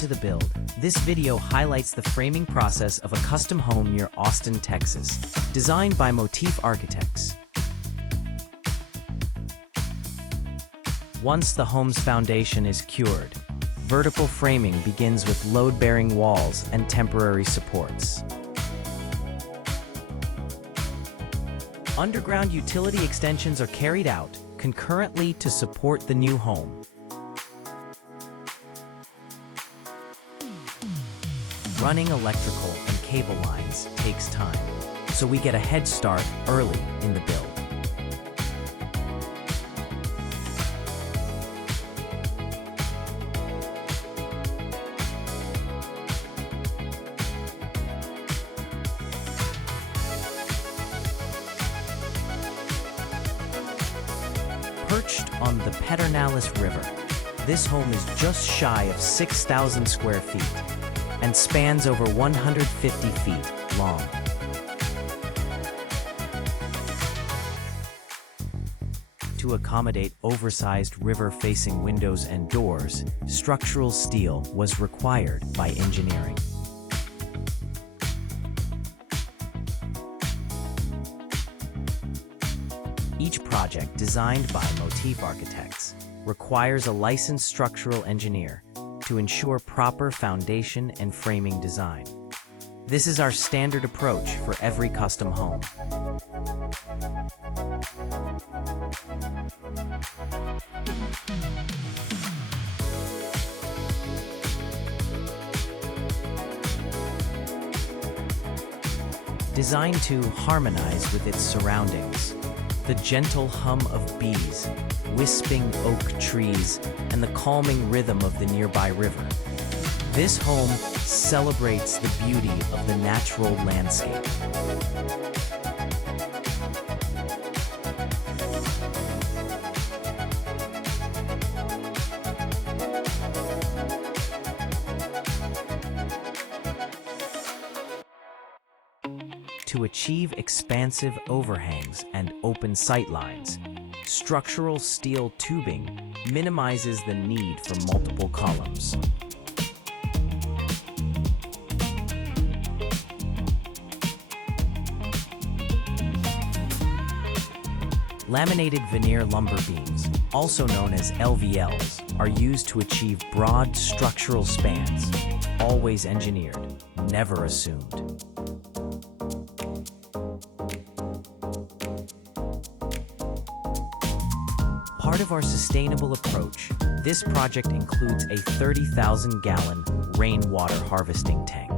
into the build. This video highlights the framing process of a custom home near Austin, Texas, designed by Motif Architects. Once the home's foundation is cured, vertical framing begins with load-bearing walls and temporary supports. Underground utility extensions are carried out concurrently to support the new home. Running electrical and cable lines takes time, so we get a head start early in the build. Perched on the Pedernales River, this home is just shy of 6,000 square feet and spans over 150 feet long. To accommodate oversized river-facing windows and doors, structural steel was required by engineering. Each project designed by Motif Architects requires a licensed structural engineer to ensure proper foundation and framing design. This is our standard approach for every custom home. Designed to harmonize with its surroundings, the gentle hum of bees, wisping oak trees, and the calming rhythm of the nearby river. This home celebrates the beauty of the natural landscape. To achieve expansive overhangs and open sightlines, structural steel tubing minimizes the need for multiple columns. Laminated veneer lumber beams, also known as LVLs, are used to achieve broad structural spans, always engineered, never assumed. Part of our sustainable approach, this project includes a 30,000-gallon rainwater harvesting tank.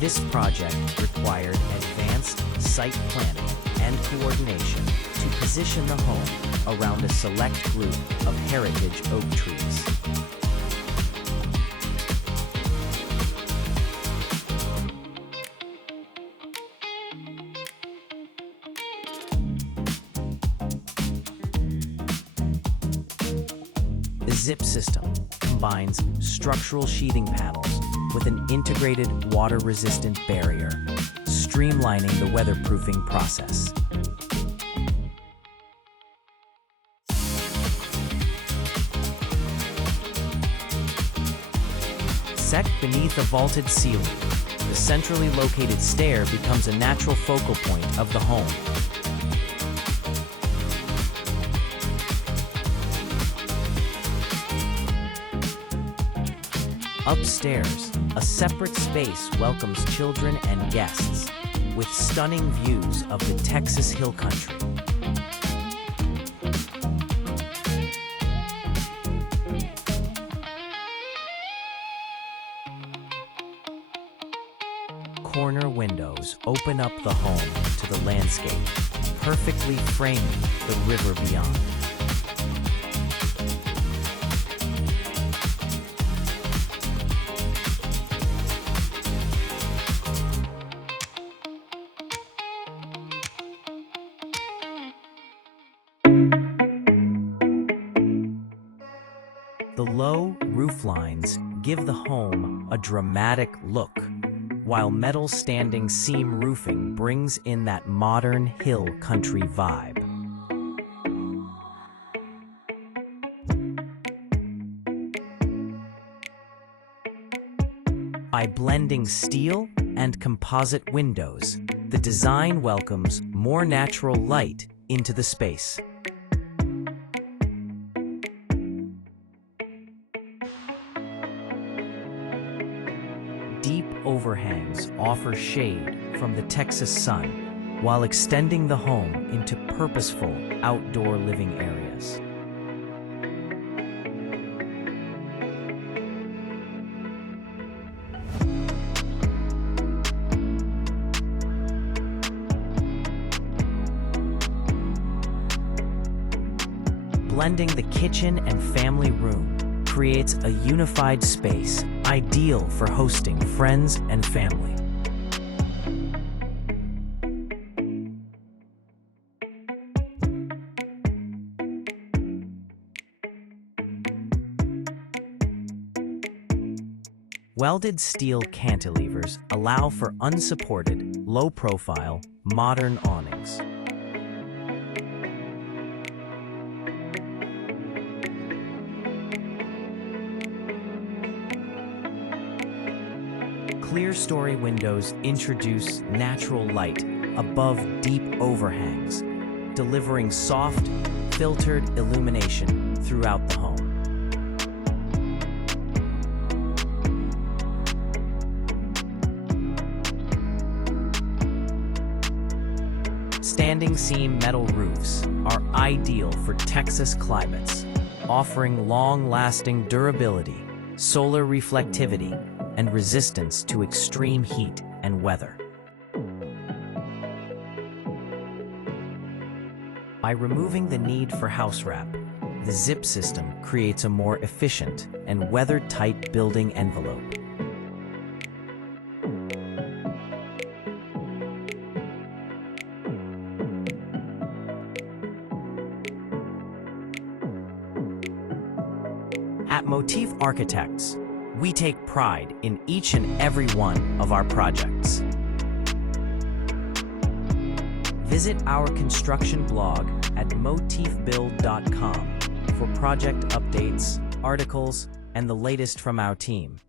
This project required advanced site planning and coordination to position the home around a select group of heritage oak trees. The ZIP system combines structural sheathing panels with an integrated water-resistant barrier, streamlining the weatherproofing process. Set beneath a vaulted ceiling, the centrally located stair becomes a natural focal point of the home. Upstairs, a separate space welcomes children and guests, with stunning views of the Texas Hill Country. Corner windows open up the home to the landscape, perfectly framing the river beyond. The low roof lines give the home a dramatic look, while metal standing seam roofing brings in that modern hill country vibe. By blending steel and composite windows, the design welcomes more natural light into the space. Deep overhangs offer shade from the Texas sun, while extending the home into purposeful outdoor living areas. Blending the kitchen and family room creates a unified space ideal for hosting friends and family. Welded steel cantilevers allow for unsupported, low-profile, modern awnings. Clear-story windows introduce natural light above deep overhangs, delivering soft, filtered illumination throughout the home. Standing seam metal roofs are ideal for Texas climates, offering long-lasting durability, solar reflectivity, and resistance to extreme heat and weather. By removing the need for house wrap, the zip system creates a more efficient and weather-tight building envelope. At Motif Architects, we take pride in each and every one of our projects. Visit our construction blog at motifbuild.com for project updates, articles, and the latest from our team.